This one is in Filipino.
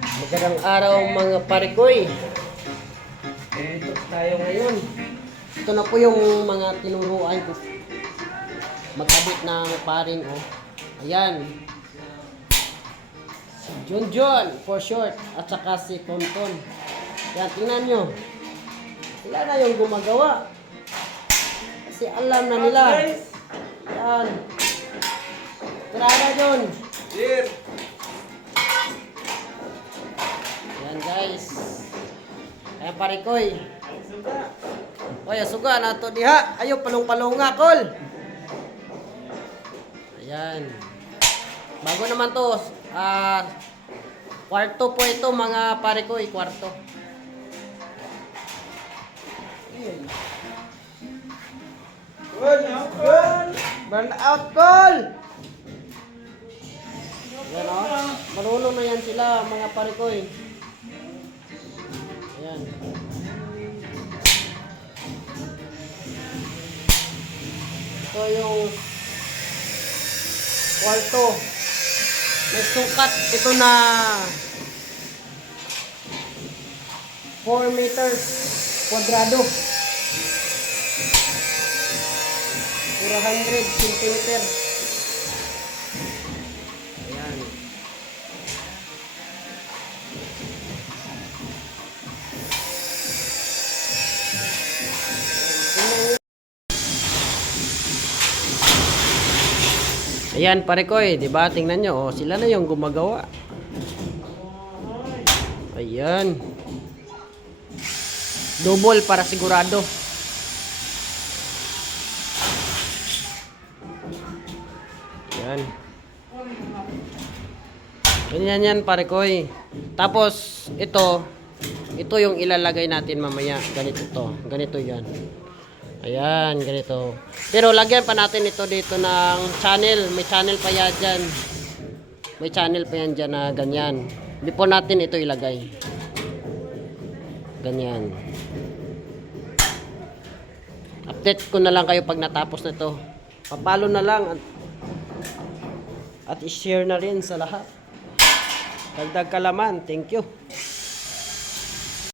Magandang araw mga parikoy. Ito tayo ngayon. Ito na po yung mga tinuruan ko. Magkabit ng paring oh. Ayan. Si Junjun for short at saka si Tonton. Yan, tingnan nyo. Sila na yung gumagawa. Kasi alam na nila. Yan. Tara na Jun. Yan guys. Ayan parikoy. Oy, suga na to diha. Ayo palong-palong nga kol. Ayan. Bago naman to. Kwarto po ito mga parikoy, kwarto. Burn out call. Yan o. Marunong na yan sila mga parikoy. Ayan. Ito yung kwarto. May sukat ito na 4 meters kwadrado. 400 centimeter. Ayan. Ayan parikoy, di ba? Tingnan nyo, oh, sila na yung gumagawa. Ayan. Double para sigurado. Ayan. Ganyan yan parikoy. Tapos ito yung ilalagay natin mamaya. Ganito to. Ganito yan. Ayan, ganito. Pero lagyan pa natin ito dito ng channel. May channel pa yan dyan. May channel pa yan dyan na ganyan. Hindi po natin ito ilagay. Ganyan. Update ko na lang kayo pag natapos na ito. Papalo na lang at i-share na rin sa lahat. Dagdag kalaman. Thank you.